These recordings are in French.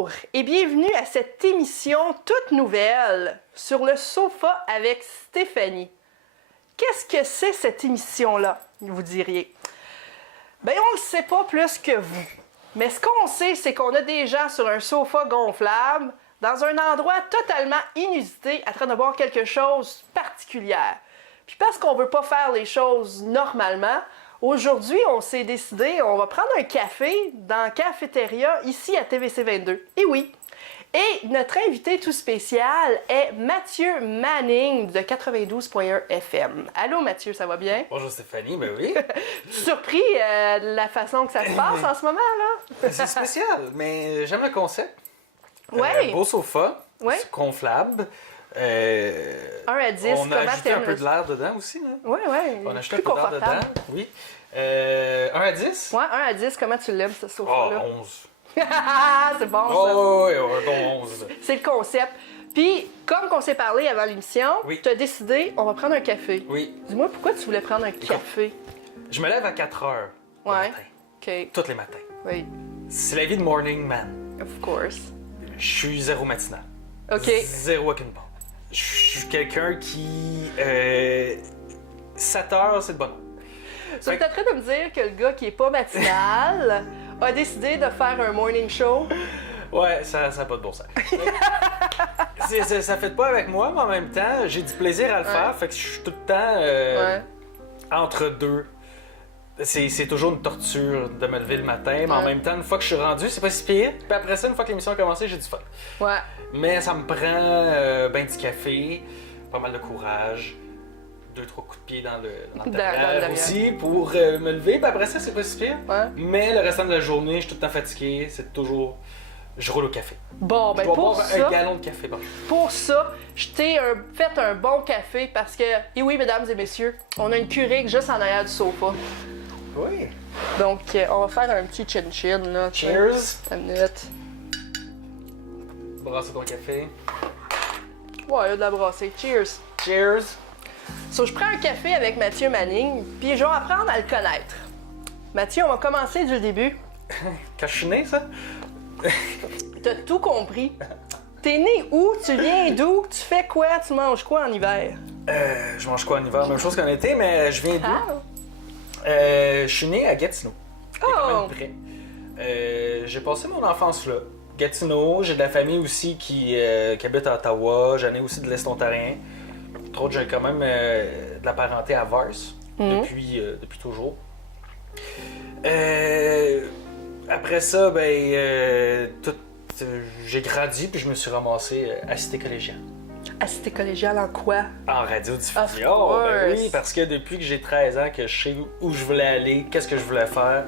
Bonjour et bienvenue à cette émission toute nouvelle sur le sofa avec Stéphanie. Qu'est-ce que c'est cette émission-là, vous diriez? Ben, on le sait pas plus que vous. Mais ce qu'on sait, c'est qu'on a des gens sur un sofa gonflable dans un endroit totalement inusité à train de boire quelque chose de particulier. Puis parce qu'on veut pas faire les choses normalement, aujourd'hui, on s'est décidé, on va prendre un café dans la cafétéria ici à TVC 22. Et oui! Et notre invité tout spécial est Mathieu Manning de 92.1 FM. Allô Mathieu, ça va bien? Bonjour Stéphanie, ben oui. Surpris de la façon que ça se passe en ce moment, là? C'est spécial, mais j'aime le concept. Ouais. Beau sofa, Ouais. c'est gonflable. 1 à 10, on a comment ajouté un t'aimes peu le- de l'air dedans aussi. Là. Ouais, ouais. On a ajouté Plus un peu d'air confortable. dedans, oui. 1 à 10? Ouais, 1 à 10, comment tu l'aimes, ce Oh, sofa-là? 11. C'est bon, ça. Oh, oui, un bon 11. C'est le concept. Puis, comme qu'on s'est parlé avant l'émission, Oui. tu as décidé, on va prendre un café. Oui. Dis-moi, pourquoi tu voulais prendre un café? Je me lève à 4 heures le Ouais. matin. OK. Tous les matins. Oui, C'est la vie de morning man. of course. Je suis zéro matinal. OK. Zéro aucune part. Je suis quelqu'un qui... 7 heures, c'est de bonne heure. Tu es en train de me dire que le gars qui est pas matinal a décidé de faire un morning show? Ouais, ça n'a pas de bon sens. Ça fait pas avec moi, mais en même temps, j'ai du plaisir à le faire, fait que je suis tout le temps Ouais. entre deux. C'est toujours une torture de me lever le matin, mais en Ouais. même temps, une fois que je suis rendu, c'est pas si pire. Puis après ça, une fois que l'émission a commencé, j'ai du fun. Ouais. Mais ça me prend ben du café, pas mal de courage, 2-3 coups de pied dans le Dans derrière le derrière. aussi pour me lever. Puis après ça, c'est pas si pire. Ouais. Mais le restant de la journée, je suis tout le temps fatigué. C'est toujours... Je roule au café. Bon, ben Je dois pour boire ça, un gallon de café. Bon. pour ça, je t'ai fait un bon café parce que, et oui, mesdames et messieurs, on a une Keurig juste en arrière du sofa. Oui. Donc, on va faire un petit chin-chin, là. tu sais. Cheers. Une minute. Brasser ton café. Ouais, il y a de la brassée. Cheers. Cheers. So, je prends un café avec Mathieu Manning, puis je vais apprendre à le connaître. Mathieu, on va commencer du début. Quand je suis né, ça? T'as tout compris. T'es né où? Tu viens d'où? Tu fais quoi? Tu manges quoi en hiver? Je mange quoi en hiver? Même chose qu'en été, mais je viens d'où? Ah! Je suis né à Gatineau. C'est quand Oh! même près. J'ai passé mon enfance là. Gatineau, j'ai de la famille aussi qui habite à Ottawa. J'en ai aussi de l'Est ontarien. Entre autres, j'ai quand même de la parenté à Vars depuis toujours. Après ça, j'ai grandi puis je me suis ramassé à Cité collégiale. À Cité collégiale en quoi? En Of radiodiffusion, course. ben oui, parce que depuis que j'ai 13 ans, que je sais où je voulais aller, qu'est-ce que je voulais faire,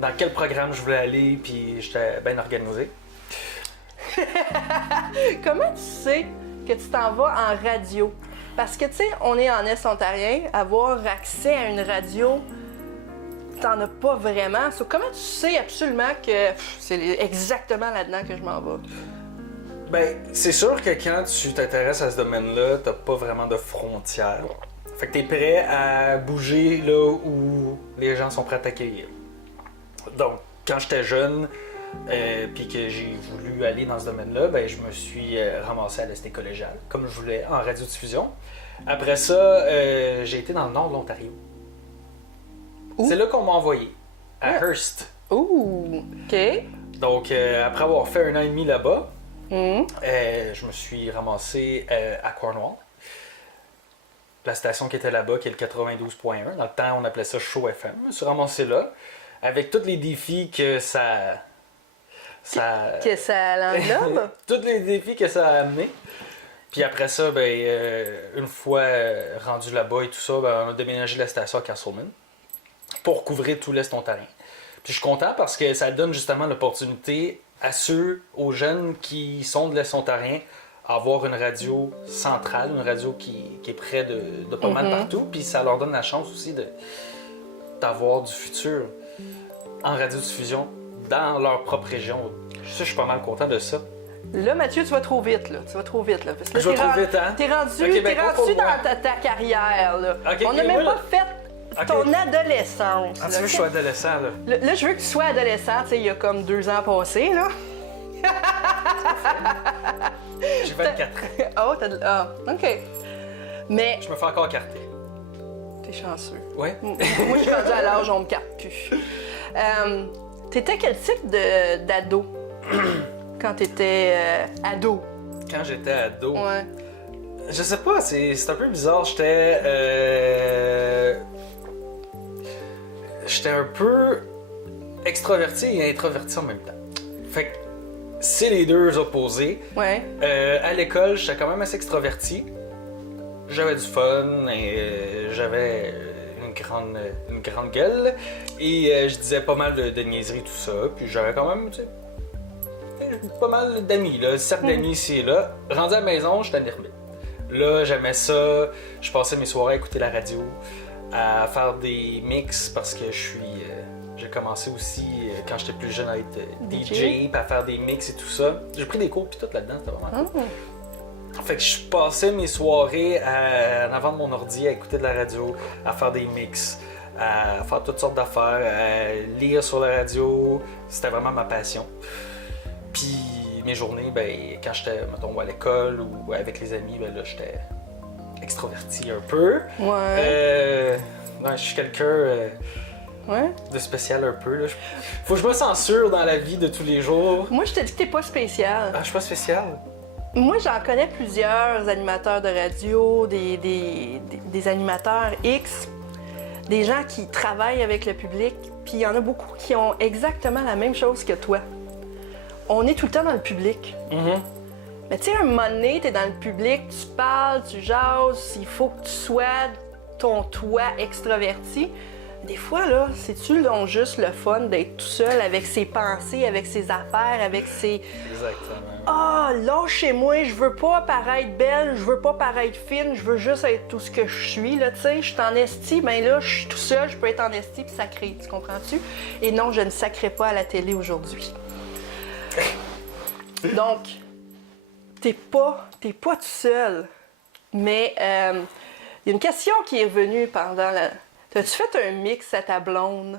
dans quel programme je voulais aller, puis j'étais bien organisé. Comment tu sais que tu t'en vas en radio? Parce que, tu sais, on est en Est ontarien, avoir accès à une radio, t'en as pas vraiment. So, comment tu sais absolument que c'est exactement là-dedans que je m'en vais? Ben, c'est sûr que quand tu t'intéresses à ce domaine-là, t'as pas vraiment de frontières. Fait que t'es prêt à bouger là où les gens sont prêts à t'accueillir. Donc, quand j'étais jeune, puis que j'ai voulu aller dans ce domaine-là, ben, je me suis ramassé à l'Est collégiale, comme je voulais, en radiodiffusion. Après ça, j'ai été dans le nord de l'Ontario. Où? C'est là qu'on m'a envoyé, à Ouais. Hearst. Ouh! OK. Donc, après avoir fait 1 an et demi là-bas, Hum. je me suis ramassé à Cornwall. La station qui était là-bas, qui est le 92.1. Dans le temps, on appelait ça Show FM. Je me suis ramassé là, avec tous les défis que ça... Que ça l'englobe? tous les défis que ça a amené. Puis après ça, une fois rendu là-bas et tout ça, on a déménagé la station à Castleman pour couvrir tout l'Est ontarien. Puis je suis content parce que ça donne justement l'opportunité aux jeunes qui sont de l'Est ontarien, à avoir une radio centrale, une radio qui est près de pas mal partout. Puis ça leur donne la chance aussi d'avoir du futur en radiodiffusion dans leur propre région. Ça, je suis pas mal content de ça. Là, Mathieu, tu vas trop vite, là. Tu vas trop vite, là. Parce que là, Je vais trop vite, hein? T'es rendu, Ok, ben, t'es go rendu pour moi. dans ta carrière, là. Ok, On n'a ok, même moi, pas fait Ok. ton adolescence. Ah, tu là, veux que je ok? sois adolescent, là? Là, je veux que tu sois adolescent, tu sais, il y a comme 2 ans passés, là. J'ai 24 ans. Oh, OK. Mais Je me fais encore carter. t'es chanceux. Ouais. Moi, je suis rendue à l'âge où on me carte plus. T'étais quel type d'ado quand t'étais ado? Quand j'étais ado, Ouais. je sais pas, c'est un peu bizarre. J'étais un peu extraverti et introverti en même temps. Fait que c'est les deux opposés. Ouais. À l'école, j'étais quand même assez extraverti. J'avais du fun et j'avais une grande gueule. Et je disais pas mal de niaiseries, tout ça. Puis j'avais quand même, tu sais, pas mal d'amis, là. 7 d'amis ici et là. Rendu à la maison, j'étais en ermite. Là, j'aimais ça. Je passais mes soirées à écouter la radio, à faire des mix parce que j'ai commencé aussi quand j'étais plus jeune à être DJ, puis à faire des mix et tout ça. J'ai pris des cours puis tout là-dedans, c'était vraiment cool. Fait que je passais mes soirées en avant de mon ordi à écouter de la radio, à faire des mix, à faire toutes sortes d'affaires, à lire sur la radio. C'était vraiment ma passion. Puis mes journées, ben, quand j'étais, mettons, à l'école ou avec les amis, ben là, j'étais extraverti un peu. Ouais. Ouais, je suis quelqu'un Ouais. de spécial un peu. Là. Faut que je me censure dans la vie de tous les jours. Moi, je te dis que t'es pas spécial. Ah, je suis pas spécial. Moi, j'en connais plusieurs animateurs de radio, des animateurs X, des gens qui travaillent avec le public, puis il y en a beaucoup qui ont exactement la même chose que toi. On est tout le temps dans le public. Mm-hmm. Mais tu sais, un moment donné, t'es dans le public, tu parles, tu jases, il faut que tu sois ton toi extraverti. Des fois, là, c'est-tu donc juste le fun d'être tout seul avec ses pensées, avec ses affaires, avec ses... Exactement. Ah, lâchez-moi, je veux pas paraître belle, je veux pas paraître fine, je veux juste être tout ce que je suis, là, tu sais. Je suis en esti, ben là, je suis tout seul, je peux être en esti puis sacré, tu comprends-tu? Et non, je ne sacrais pas à la télé aujourd'hui. Donc, t'es pas tout seul. Mais il y a une question qui est revenue pendant la... T'as-tu fait un mix à ta blonde?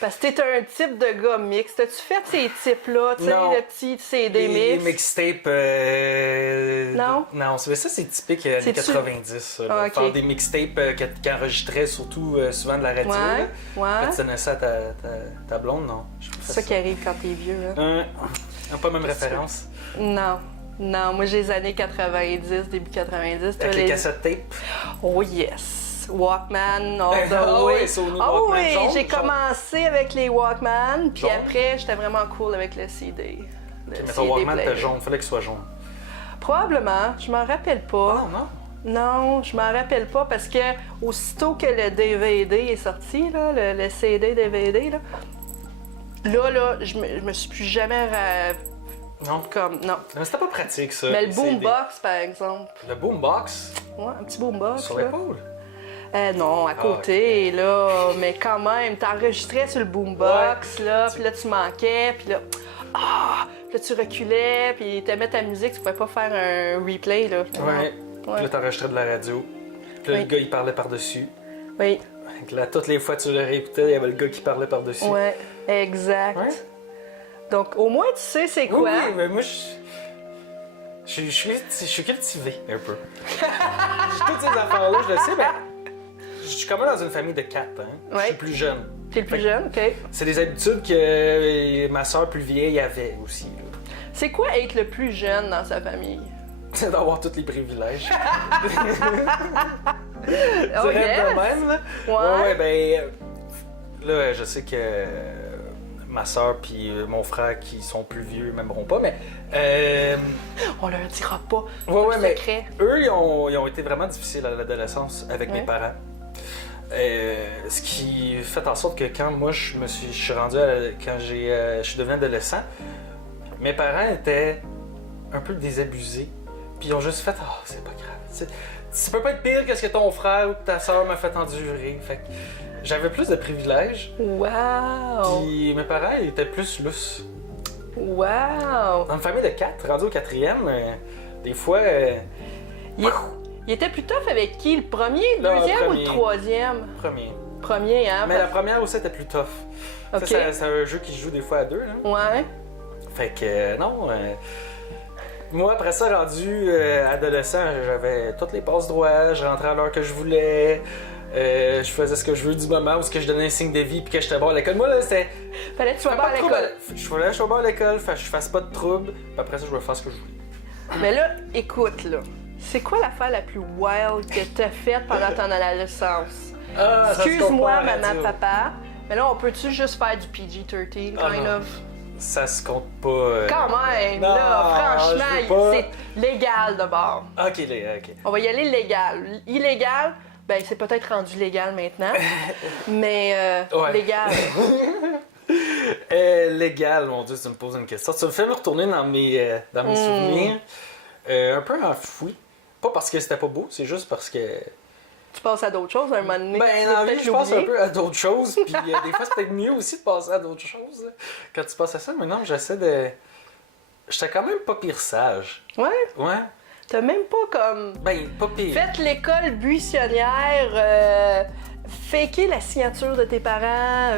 Parce que t'es un type de gars mix. T'as-tu fait ces types-là, tu sais, Non. le petit CD Les mix? mixtapes. Non? Non, ça c'est typique années C'est-tu? 90. Ça, là. Ah, ok. Faire des mixtapes qui enregistraient surtout souvent de la radio. Ouais, là. ouais. Quand tu donnais ça à ta blonde, non. J'ai pas fait C'est ça qui arrive quand t'es vieux, là. Pas même référence. Non. Non, moi j'ai les années 90, début 90. Toi, Avec les cassettes tape. Oh yes! Walkman, all the Ah way. oui, Sony Ah Walkman oui, jaune, j'ai jaune. commencé avec les Walkman, puis Jaune. après j'étais vraiment cool avec le CD. Le Mais CD ton Walkman player. était jaune, fallait qu'il soit jaune. Probablement, je m'en rappelle pas. Ah non? Non, je m'en rappelle pas parce que aussitôt que le DVD est sorti, là, le CD DVD, là, je me suis plus jamais Non. comme non. Mais c'était pas pratique ça. Mais le les CD. boombox par exemple, Le boombox ouais, un petit boombox. sur là. l'épaule. Non, à côté, là, mais quand même, t'enregistrais sur le boombox, là, puis là, tu manquais, puis là, puis là, tu reculais, puis t'aimais ta musique, tu pouvais pas faire un replay, là. Ouais. Puis là, t'enregistrais de la radio. Puis là, Oui. le gars, il parlait par-dessus. Oui, Fait que là, toutes les fois que tu le réécoutais, il y avait le gars qui parlait par-dessus. ouais, exact. Ouais. Donc, au moins, tu sais c'est Oui, quoi. oui, mais moi, je suis cultivé un peu. Toutes ces affaires-là, je le sais, mais je suis quand même dans une famille de 4, hein. Je Ouais. suis plus jeune. T'es le plus Fait- jeune, OK. C'est des habitudes que ma soeur plus vieille avait aussi. là. C'est quoi être le plus jeune dans sa famille? C'est d'avoir tous les privilèges. Oh, C'est yes. quand même, là. Ouais. Ouais, ben. Là, je sais que ma soeur puis mon frère qui sont plus vieux m'aimeront pas, mais. On leur dira pas. Ouais, le mais secret. eux, ils ont été vraiment difficiles à l'adolescence avec Ouais. mes parents. Ce qui fait en sorte que quand moi je suis rendu quand je suis devenu adolescent, mes parents étaient un peu désabusés. Puis ils ont juste fait c'est pas grave. Ça peut pas être pire que ce que ton frère ou ta soeur m'a fait endurer. Fait que j'avais plus de privilèges. Wow! Puis mes parents ils étaient plus lousses. Wow! Dans une famille de 4, rendu au 4e, des fois. Il était plus tough avec qui? Le premier, le Non, le deuxième ou le premier. troisième? Premier. Premier, hein? Mais la première aussi était plus tough. Ok. Ça, c'est un jeu qui se joue des fois à deux. Là. Ouais. Fait que non, Moi, après ça, rendu adolescent, j'avais toutes les passes droits, je rentrais à l'heure que je voulais, je faisais ce que je veux du moment où ce que je donnais un signe de vie puis que j'étais bon à l'école. Moi, là, c'était... Fallait que tu sois bon pas à de trouble. l'école. Je voulais que je sois bon à l'école, que je fasse pas de trouble, puis après ça, je vais faire ce que je voulais. Mais là, écoute, là. C'est quoi l'affaire la plus wild que t'as faite pendant ton adolescence? Ah, ça se compte Excuse-moi, pas à maman, radio. papa. Mais là, on peut-tu juste faire du PG-13, kind Ah, non. of? Ça se compte pas. Quand même, non, là, je veux franchement, pas. c'est légal d'abord. Ok, ok. On va y aller légal. Illégal, ben c'est peut-être rendu légal maintenant, mais Ouais. légal. Légal, mon Dieu, tu me poses une question. Tu me fais me retourner dans mes souvenirs. Un peu enfoui. Pas parce que c'était pas beau, c'est juste parce que. Tu passes à d'autres choses à un moment donné. Ben, tu dans vas la vie, peut-être je passe un l'oublier. peu à d'autres choses. Puis des fois, c'est peut-être mieux aussi de passer à d'autres choses. Là. Quand tu passes à ça, maintenant, j'essaie de. J'étais quand même pas pire sage. Ouais, Ouais. t'as même pas comme Ben, pas pire. fait l'école buissonnière, faker la signature de tes parents,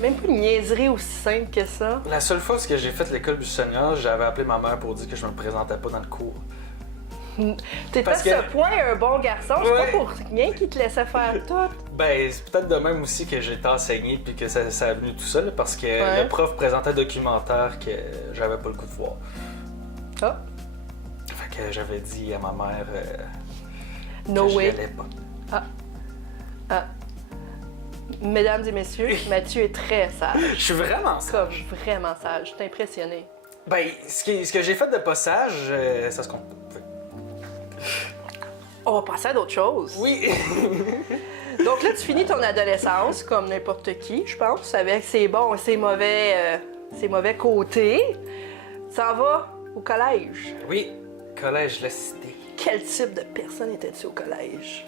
même pas une niaiserie aussi simple que ça. La seule fois où j'ai fait l'école buissonnière, j'avais appelé ma mère pour dire que je me présentais pas dans le cours. T'es à Parce ce que- point un bon garçon, c'est Ouais. pas pour rien qu'il te laissait faire tout. Ben, c'est peut-être de même aussi que j'ai été enseigné puis que ça est venu tout seul parce que Ouais. le prof présentait un documentaire que j'avais pas le goût de voir. Ah, Fait que j'avais dit à ma mère no que je way. l'allais pas. Ah. Mesdames et messieurs, Mathieu est très sage. Je suis vraiment Comme sage. vraiment sage. Je suis impressionnée. Ben, ce que j'ai fait de pas sage, ça se compte pas. On va passer à d'autres choses. Oui. Donc là, tu finis ton adolescence comme n'importe qui, je pense, avec ses bons et ses mauvais côtés. Tu s'en vas au collège. Oui, collège La Cité. Quel type de personne étais-tu au collège?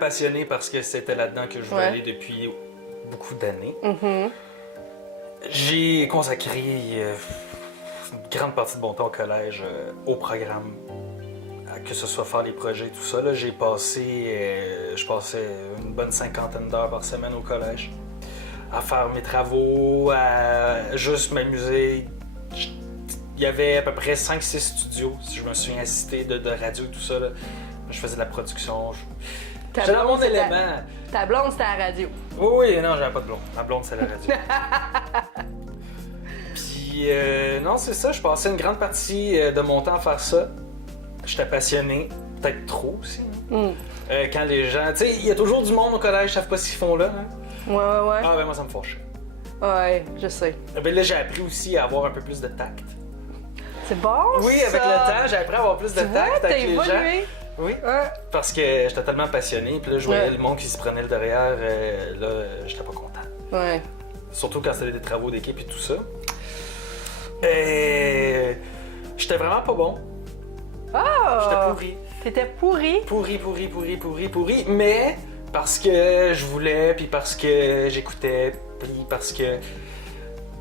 Passionné parce que c'était là-dedans que je voulais Ouais. aller depuis beaucoup d'années. Mhm. J'ai consacré une grande partie de mon temps au collège au programme. Que ce soit faire les projets, tout ça. Là, je passais une bonne 50aine d'heures par semaine au collège. À faire mes travaux, à juste m'amuser. Il y avait à peu près 5-6 studios, si je me souviens, assistés de radio et tout ça. Là. Je faisais de la production. Ta J'étais dans blonde, mon c'était- élément. Ta blonde, c'était à la radio. Oui, oui, non, j'avais pas de blonde. Ma blonde, c'est la radio. Puis, non, c'est ça. Je passais une grande partie de mon temps à faire ça. J'étais passionné, peut-être trop aussi. Hein. Mm. Quand les gens. Tu sais, il y a toujours du monde au collège, ils savent pas ce qu'ils font là. Hein. Ouais. Ah, ben moi, ça me fâche. Ouais, je sais. Ben là, j'ai appris aussi à avoir un peu plus de tact. C'est bon, Oui, ça. avec le temps, j'ai appris à avoir plus de Tu vois, tact t'as avec les gens. évolué. Oui, Ouais. parce que j'étais tellement passionné, puis là, je voyais Ouais. le monde qui se prenait le derrière, là, j'étais pas content. Ouais. Surtout quand c'était des travaux d'équipe et tout ça. J'étais vraiment pas bon. J'étais Ah! pourri. T'étais Pourri, mais parce que je voulais, puis parce que j'écoutais, puis parce que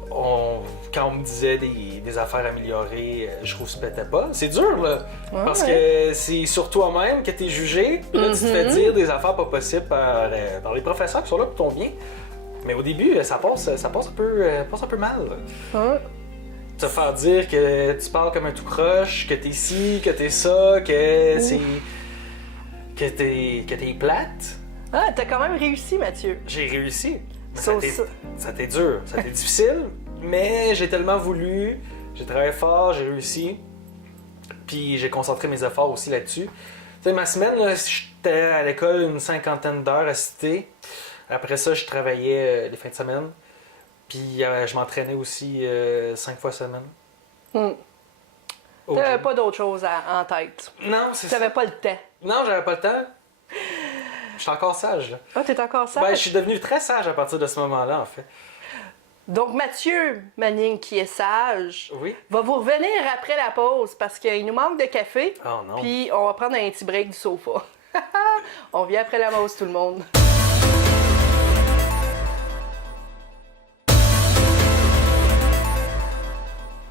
quand on me disait des affaires améliorées, je rouspétais pas. C'est dur, là, Ouais, parce ouais. que c'est sur toi-même que t'es jugé, puis là, tu te fais dire des affaires pas possibles par les professeurs qui sont là pour ton bien. Mais au début, ça passe un peu mal. Ouais. Te faire dire que tu parles comme un tout croche, que t'es ci, que t'es ça, que c'est. que t'es plate. Ah, t'as quand même réussi, Mathieu. J'ai réussi. Mais Ça, ça a été dur, ça a été difficile, mais j'ai tellement voulu, j'ai travaillé fort, j'ai réussi. Puis j'ai concentré mes efforts aussi là-dessus. Tu sais, ma semaine, là, j'étais à l'école une 50aine d'heures à citer. Après ça, je travaillais les fins de semaine. Puis je m'entraînais aussi 5 fois semaine. Hmm. Au T'avais gym. pas d'autre chose en tête. Non, c'est ça. T'avais pas le temps. Non, j'avais pas le temps. Je suis encore sage, là. Ah, t'es encore sage? Ben, je suis devenu très sage à partir de ce moment-là, en fait. Donc, Mathieu Manning, qui est sage, Oui. va vous revenir après la pause parce qu'il nous manque de café. Oh non. Puis, on va prendre un petit break du sofa. On vient après la pause, tout le monde.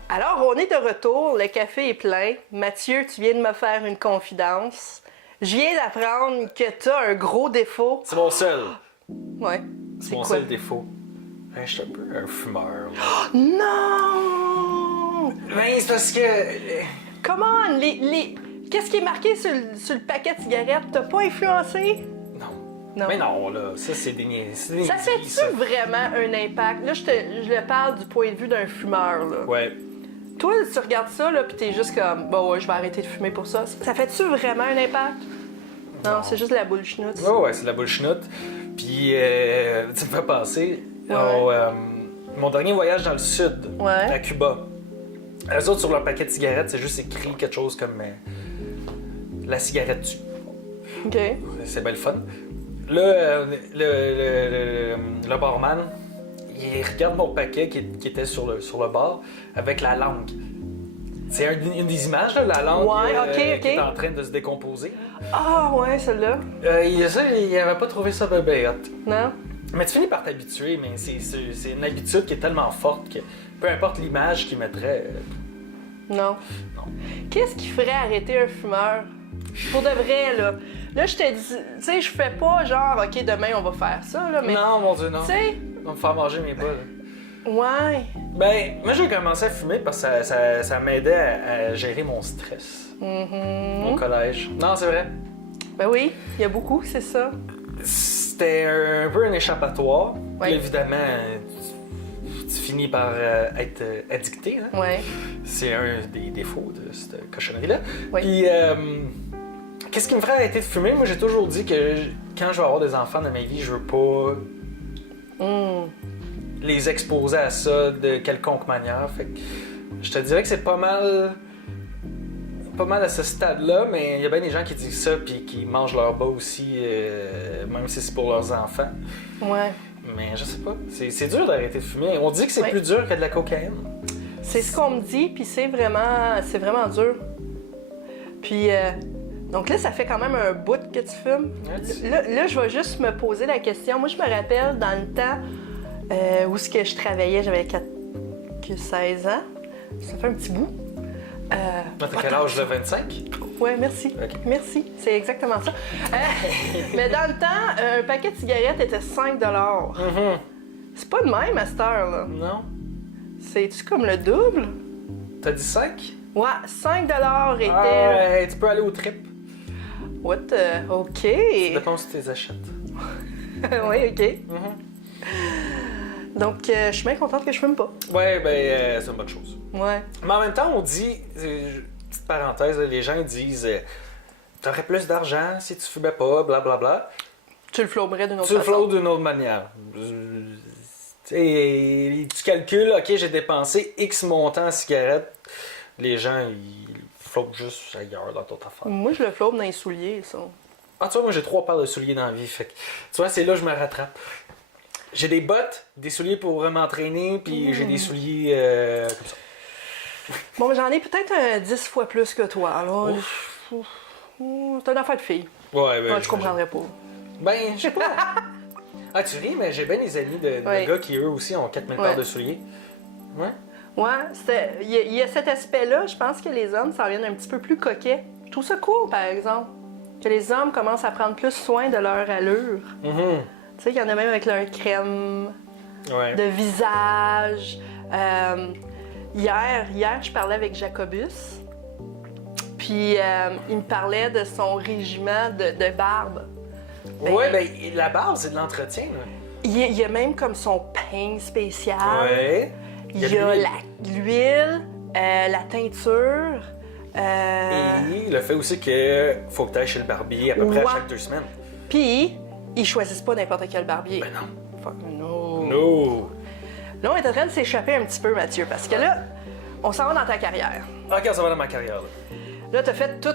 Alors, on est de retour, le café est plein. Mathieu, tu viens de me faire une confidence. Je viens d'apprendre que tu as un gros défaut. C'est mon seul. Ouais. C'est mon quoi? seul défaut. Ben, je suis un peu un fumeur. là. Non! Ben, c'est parce que. Come on, qu'est-ce qui est marqué sur le paquet de cigarettes? T'as pas influencé? Non. Non. Mais non, là, ça, c'est des niaiseries. Ça fait-tu vraiment un impact? Là, je le parle du point de vue d'un fumeur, là. Ouais. Toi, tu regardes ça, là, pis t'es juste comme, bon, ouais, je vais arrêter de fumer pour ça. Ça fait-tu vraiment un impact? Non, c'est juste de la bullshit. Ouais, c'est de la bullshit. Puis, tu me fais penser mon dernier voyage dans le sud, à Cuba. Les autres, sur leur paquet de cigarettes, c'est juste écrit quelque chose comme la cigarette tue. OK. C'est bien le fun. Là, le barman, il regarde mon paquet qui était sur le bar avec la langue. C'est une des images, là, la langue qui est en train de se décomposer. Ah, ouais, celle-là. Il avait pas trouvé ça bébé hot. Non? Mais tu finis par t'habituer, mais c'est une habitude qui est tellement forte que peu importe l'image qu'il mettrait. Non. Non. Qu'est-ce qui ferait arrêter un fumeur? Pour de vrai, là. Là, je te dis, tu sais, je fais pas genre, OK, demain, on va faire ça, là, mais... Non, mon Dieu, non. Tu sais... On va me faire manger mes boules. Ouais. Ben, moi, j'ai commencé à fumer parce que ça m'aidait à gérer mon stress. Mon collège. Non, c'est vrai. Ben oui, il y a beaucoup, c'est ça. C'était un peu un échappatoire. Ouais. Puis évidemment, tu finis par être addicté. Hein? Ouais. C'est un des défauts de cette cochonnerie-là. Oui. Puis, qu'est-ce qui me ferait arrêter de fumer? Moi, j'ai toujours dit que quand je vais avoir des enfants dans ma vie, je veux pas les exposer à ça de quelconque manière. Fait que je te dirais que c'est pas mal à ce stade-là, mais il y a bien des gens qui disent ça puis qui mangent leur bas aussi, même si c'est pour leurs enfants. Ouais. Mais je sais pas. C'est dur d'arrêter de fumer. On dit que c'est plus dur que de la cocaïne. C'est ce qu'on me dit, puis c'est vraiment dur. Puis, donc là, ça fait quand même un bout que tu fumes. Là, je vais juste me poser la question. Moi, je me rappelle dans le temps où ce que je travaillais, j'avais 16 ans. Ça fait un petit bout. T'as quel âge, là, 25? Ouais, merci. Okay. Merci, c'est exactement ça. Mais dans le temps, un paquet de cigarettes était 5 C'est pas de même à cette heure-là. Non. C'est-tu comme le double? T'as dit 5? Ouais, 5 était... Ah, tu peux aller au trip. What the... OK. Ça dépend si tu les achètes. Oui, OK. Donc, je suis bien contente que je fume pas. Ouais, ben, c'est une bonne chose. Ouais. Mais en même temps, on dit, petite parenthèse, là, les gens disent t'aurais plus d'argent si tu fumais pas, blablabla. Tu le flauberais d'une autre Tu le façon. flautes d'une autre manière. Tu calcules, OK, j'ai dépensé X montant en cigarettes. Les gens, ils flottent juste ailleurs dans d'autres affaires. Moi, je le flaupe dans les souliers, ça. Ah, tu vois, moi, j'ai 3 paires de souliers dans la vie. Fait que, tu vois, c'est là que je me rattrape. J'ai des bottes, des souliers pour m'entraîner, puis j'ai des souliers comme ça. Bon, j'en ai peut-être 10 fois plus que toi, alors. C'est une affaire de fille. Ouais, ben. Moi, je comprendrais pas. Ben, je sais pas. Ah, tu ris, mais j'ai bien des amis de gars qui, eux aussi, ont 4000 paires de souliers. Ouais. Ouais, il y a cet aspect-là. Je pense que les hommes s'en viennent un petit peu plus coquets. Je trouve ça cool, par exemple. Que les hommes commencent à prendre plus soin de leur allure. Tu sais, il y en a même avec leur crème de visage. Hier, je parlais avec Jacobus. Puis, il me parlait de son régiment de barbe. Ouais, ben, la barbe, c'est de l'entretien, là. Il y a même comme son pain spécial. Ouais. Il y a l'huile, la teinture. Et le fait aussi que faut que tu ailles chez le barbier à peu près à chaque 2 semaines. Puis, ils choisissent pas n'importe quel barbier. Ben non. Fuck no. No. Là, on est en train de s'échapper un petit peu, Mathieu, parce que là, on s'en va dans ta carrière. Ok, ça va dans ma carrière, là. Là, t'as fait tout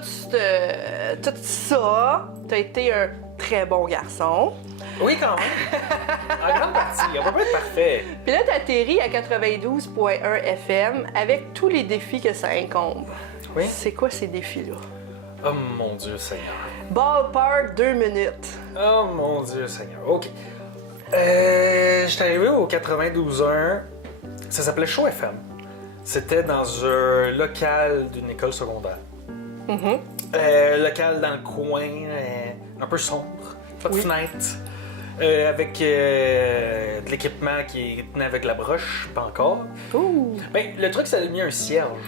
ça. T'as été un très bon garçon. Oui, quand même. En grande partie. On va pas être parfait. Puis là, t'atterris à 92.1 FM avec tous les défis que ça incombe. Oui. C'est quoi ces défis-là? Oh mon Dieu Seigneur. Ballpark, 2 minutes. Oh mon Dieu Seigneur. OK. Je suis arrivé au 92.1. Ça s'appelait Show FM. C'était dans un local d'une école secondaire. Local dans le coin, un peu sombre, pas de fenêtre, avec de l'équipement qui tenait avec la broche, pas encore. Ouh. Ben, le truc, c'est de mis un cierge.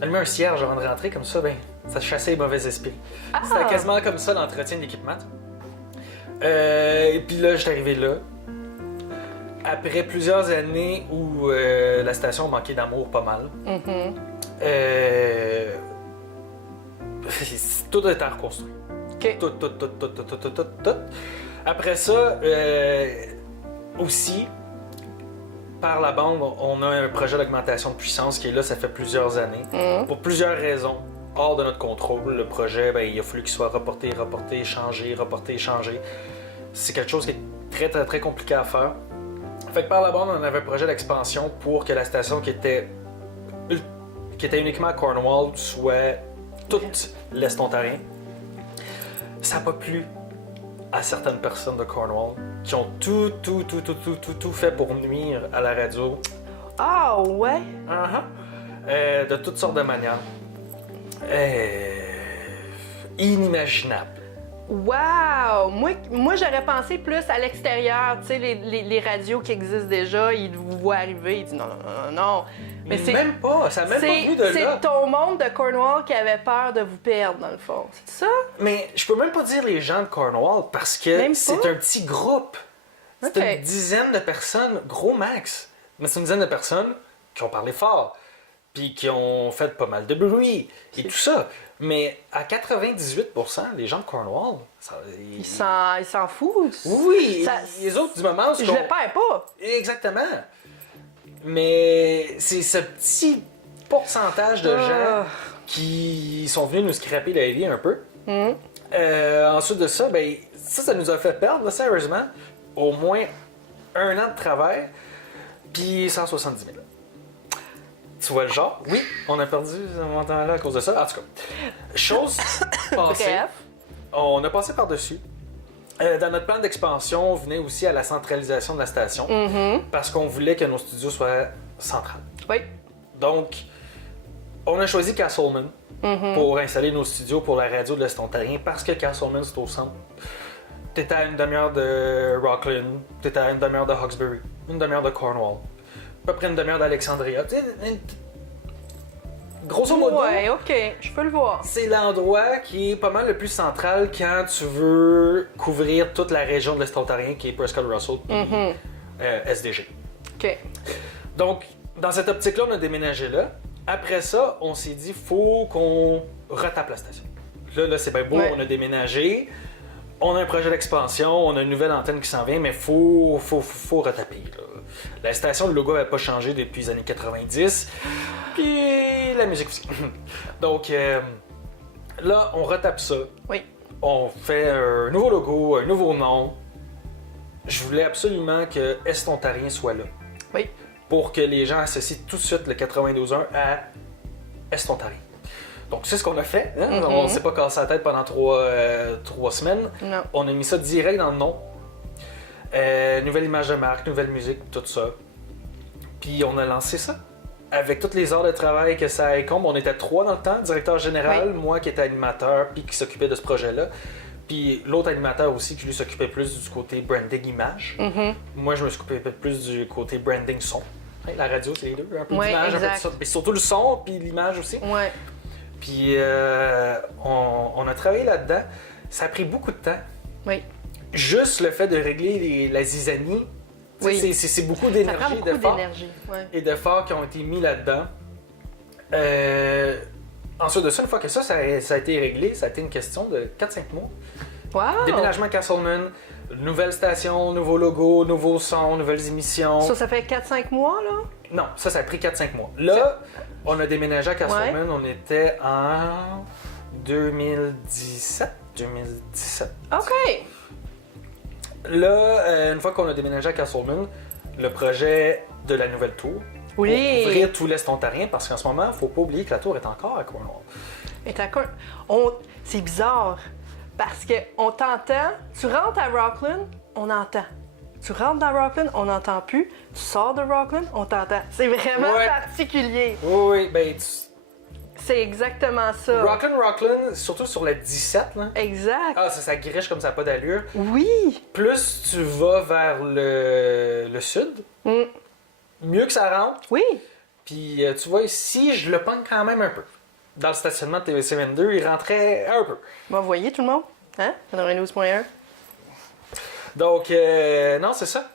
allumer un cierge avant de rentrer, comme ça, ben, ça chassait les mauvais esprits. C'était quasiment comme ça l'entretien d'équipement. Et puis là, j'étais arrivé là. Après plusieurs années où la station manquait d'amour pas mal, tout a été reconstruit. OK. Tout. Après ça, aussi, par la bande, on a un projet d'augmentation de puissance qui est là, ça fait plusieurs années. Pour plusieurs raisons, hors de notre contrôle, le projet, ben, il a fallu qu'il soit reporté, changé. C'est quelque chose qui est très, très compliqué à faire. Fait que par la bande, on avait un projet d'expansion pour que la station qui était uniquement à Cornwall soit toute l'Est ontarien. Ça n'a pas plu à certaines personnes de Cornwall qui ont tout fait pour nuire à la radio. Ah, ouais? De toutes sortes de manières. Inimaginable. Wow! Moi j'aurais pensé plus à l'extérieur, tu sais, les radios qui existent déjà, ils vous voient arriver, ils disent non. Mais c'est même pas, ça n'a même pas vu de là. C'est ton monde de Cornwall qui avait peur de vous perdre, dans le fond, c'est ça? Mais je peux même pas dire les gens de Cornwall parce que c'est un petit groupe. C'est une dizaine de personnes, gros max. Mais c'est une dizaine de personnes qui ont parlé fort, puis qui ont fait pas mal de bruit, et tout ça. Mais à 98%, les gens de Cornwall, ils s'en foutent. Oui, les autres du moment... Je le perds pas. Exactement. Mais c'est ce petit pourcentage de gens qui sont venus nous scraper la vie un peu. Ensuite de ça, ben, ça nous a fait perdre, là, sérieusement, au moins 1 an de travail, puis 170 000. Tu vois le genre? Oui, on a perdu ce montant-là à cause de ça. En tout cas, chose passée. Bref. On a passé par-dessus. Dans notre plan d'expansion, on venait aussi à la centralisation de la station parce qu'on voulait que nos studios soient centrales. Oui. Donc, on a choisi Castleman pour installer nos studios pour la radio de l'Est ontarien parce que Castleman, c'est au centre. T'étais à une demi-heure de Rockland, t'étais à une demi-heure de Hawkesbury, une demi-heure de Cornwall, à peu près une demi-heure d'Alexandria. Grosso modo, ouais, ok, je peux le voir. c'est l'endroit qui est pas mal le plus central quand tu veux couvrir toute la région de l'Est ontarien qui est Prescott Russell et SDG. Ok. Donc, dans cette optique-là, on a déménagé là. Après ça, on s'est dit, faut qu'on retape la station. Là c'est bien beau, on a déménagé. On a un projet d'expansion, on a une nouvelle antenne qui s'en vient, mais faut retaper. Là. La station, le logo n'avait pas changé depuis les années 90, puis la musique aussi. Donc là, on retape ça. Oui. On fait un nouveau logo, un nouveau nom. Je voulais absolument que Est ontarien soit là. Oui. Pour que les gens associent tout de suite le 92.1 à Est ontarien. Donc, c'est ce qu'on a fait. Hein? On ne s'est pas cassé la tête pendant 3 semaines. Non. On a mis ça direct dans le nom. Nouvelle image de marque, nouvelle musique, tout ça. Puis, on a lancé ça. Avec toutes les heures de travail que ça incombe. On était 3 dans le temps, directeur général, moi qui étais animateur, puis qui s'occupait de ce projet-là. Puis l'autre animateur aussi qui lui s'occupait plus du côté branding image. Moi, je me s'occupais plus du côté branding son. La radio, c'est les deux. Un peu d'image, un peu de ça. Mais surtout le son, puis l'image aussi. Ouais. Puis on a travaillé là-dedans. Ça a pris beaucoup de temps. Oui. Juste le fait de régler la zizanie, c'est beaucoup d'énergie, ça prend beaucoup d'énergie. Ouais. Et d'efforts qui ont été mis là-dedans. Ensuite de ça, une fois que ça a été réglé, ça a été une question de 4-5 mois. Wow! Déménagement Castleman, nouvelle station, nouveau logo, nouveau son, nouvelles émissions. Ça fait 4-5 mois, là? Non, ça a pris 4-5 mois. Là, on a déménagé à Castleman, on était en 2017. OK! Là, une fois qu'on a déménagé à Castleman, le projet de la nouvelle tour, pour couvrir tout l'Est ontarien, parce qu'en ce moment, il ne faut pas oublier que la tour est encore à Cornwall. C'est bizarre, parce qu'on t'entend, tu rentres à Rockland, on entend. Tu rentres dans Rockland, on n'entend plus. Tu sors de Rockland, on t'entend. C'est vraiment particulier. Oui, ben... C'est exactement ça. Rockland, surtout sur la 17, là. Exact. Ah, ça griche comme ça n'a pas d'allure. Oui. Plus tu vas vers le sud, mieux que ça rentre. Oui. Puis tu vois, ici, je le pogne quand même un peu. Dans le stationnement de TVC 22, il rentrait un peu. Bon, vous voyez tout le monde? Hein? 92.1. Donc, non, c'est ça.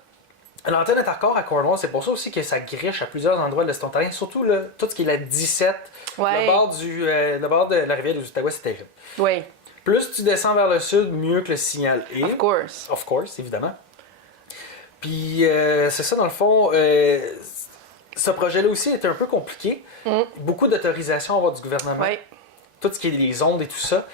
L'antenne est encore à Cornwall, c'est pour ça aussi que ça griche à plusieurs endroits de l'Est ontarien, surtout là, tout ce qui est la 17, Ouais. le bord de la rivière des Outaouais, c'est terrible. Oui, Plus tu descends vers le sud, mieux que le signal est. of course. Of course, évidemment. Puis, c'est ça, dans le fond, ce projet-là aussi est un peu compliqué. Beaucoup d'autorisations à avoir du gouvernement. Oui. Tout ce qui est les ondes et tout ça.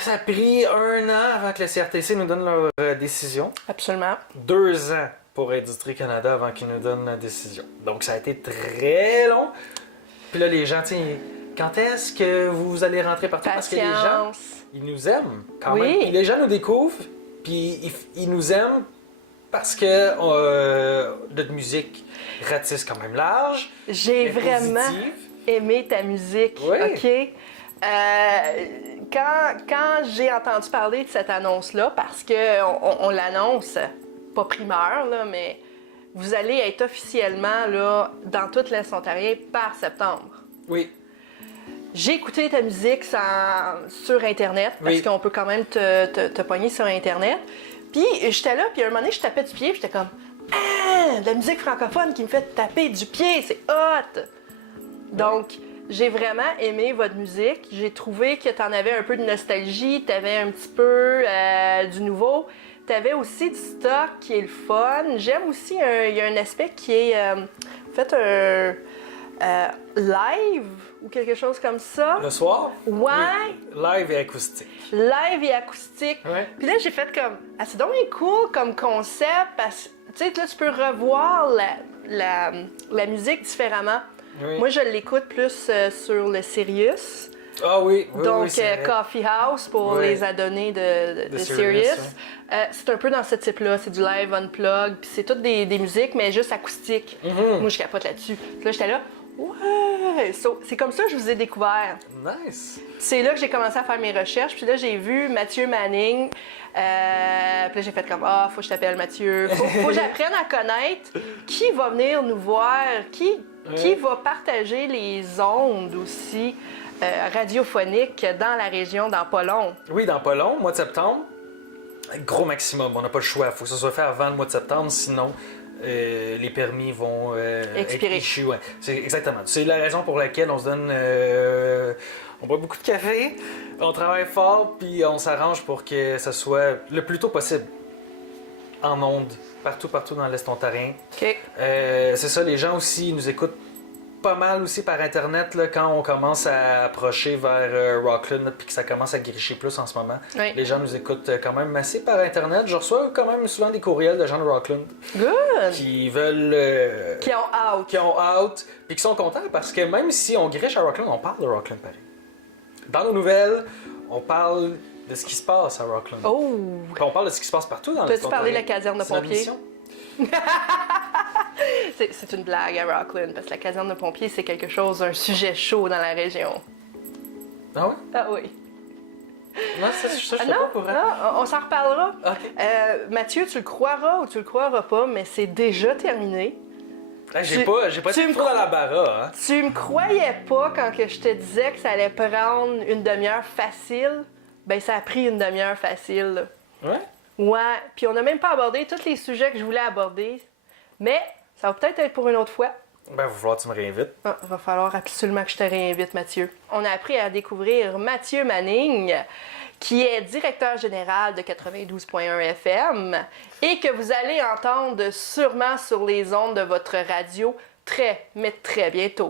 Ça a pris 1 an avant que le CRTC nous donne leur décision. Absolument. 2 ans pour Industrie Canada avant qu'ils nous donnent la décision. Donc ça a été très long. Puis là, les gens, tiens, quand est-ce que vous allez rentrer partout? Parce que les gens, Patience. ils nous aiment quand Oui. même. Puis les gens nous découvrent, puis ils nous aiment parce que notre musique ratisse quand même large. J'ai est vraiment positive. aimé ta musique. Oui. OK? Quand j'ai entendu parler de cette annonce-là, parce qu'on l'annonce, pas primeur, là, mais vous allez être officiellement là, dans toute l'Est ontarien par septembre. Oui. J'ai écouté ta musique sur Internet, parce Oui. qu'on peut quand même te pogner sur Internet. Puis j'étais là, puis à un moment donné, je tapais du pied, puis j'étais comme « Ah! De la musique francophone qui me fait taper du pied, c'est hot! » Donc, j'ai vraiment aimé votre musique. J'ai trouvé que tu en avais un peu de nostalgie, tu avais un petit peu du nouveau. Tu avais aussi du stock qui est le fun. J'aime aussi, il y a un aspect qui est, en fait, un live ou quelque chose comme ça. Le soir? Ouais, Oui. Live et acoustique. live et acoustique. Ouais. Puis là, j'ai fait comme, ah, c'est donc bien cool comme concept parce que, tu sais, là, tu peux revoir la musique différemment. Oui. Moi, je l'écoute plus sur le Sirius. Ah oui, oui, Donc, oui, c'est vrai. Coffee House pour Oui. les abonnés de Sirius, Sirius. C'est un peu dans ce type-là. C'est du live unplugged. Puis c'est toutes des musiques, mais juste acoustiques. Moi, je capote là-dessus. Puis là, j'étais là, ouais! C'est comme ça que je vous ai découvert. Nice. C'est là que j'ai commencé à faire mes recherches. Puis là, j'ai vu Mathieu Manning. Puis là, j'ai fait comme, faut que je t'appelle Mathieu. Faut que j'apprenne à connaître qui va venir nous voir, qui va partager les ondes aussi radiophoniques dans la région, dans pas long. Oui, dans pas long, mois de septembre, gros maximum. On n'a pas le choix. Il faut que ça soit fait avant le mois de septembre, sinon les permis vont Expirer. être issues. Ouais. C'est exactement. C'est la raison pour laquelle on se donne. On boit beaucoup de café, on travaille fort, puis on s'arrange pour que ça soit le plus tôt possible en ondes, partout dans l'Est ontarien. OK. C'est ça, les gens aussi ils nous écoutent pas mal aussi par Internet là, quand on commence à approcher vers Rockland puis que ça commence à gricher plus en ce moment. Oui. Les gens nous écoutent quand même assez par Internet. Je reçois quand même souvent des courriels de gens de Rockland Good! qui veulent... Qui ont out. qui ont out puis qui sont contents parce que même si on griche à Rockland, on parle de Rockland pareil. Dans nos nouvelles, on parle de ce qui se passe à Rockland. Oh! Puis on parle de ce qui se passe partout dans T'as-tu l'Est parlé de la ontarien. caserne de C'est notre pompiers? mission. C'est une blague à Rockland, parce que la caserne de pompiers, c'est quelque chose, un sujet chaud dans la région. Ah ouais? Ah oui. Non, ça je sais Non, pas pour vrai. non, on s'en reparlera. Ok. Mathieu, tu le croiras ou tu le croiras pas, mais c'est déjà terminé. J'ai Tu- pas tu été me trop dans la barra, hein? Tu me croyais pas quand que je te disais que ça allait prendre une demi-heure facile? Ben, ça a pris une demi-heure facile, là. Ouais? Ouais, puis on n'a même pas abordé tous les sujets que je voulais aborder, mais ça va peut-être être pour une autre fois. Ben, il va falloir que tu me réinvites. Ah, il va falloir absolument que je te réinvite, Mathieu. On a appris à découvrir Mathieu Manning, qui est directeur général de 92.1 FM et que vous allez entendre sûrement sur les ondes de votre radio très, mais très bientôt.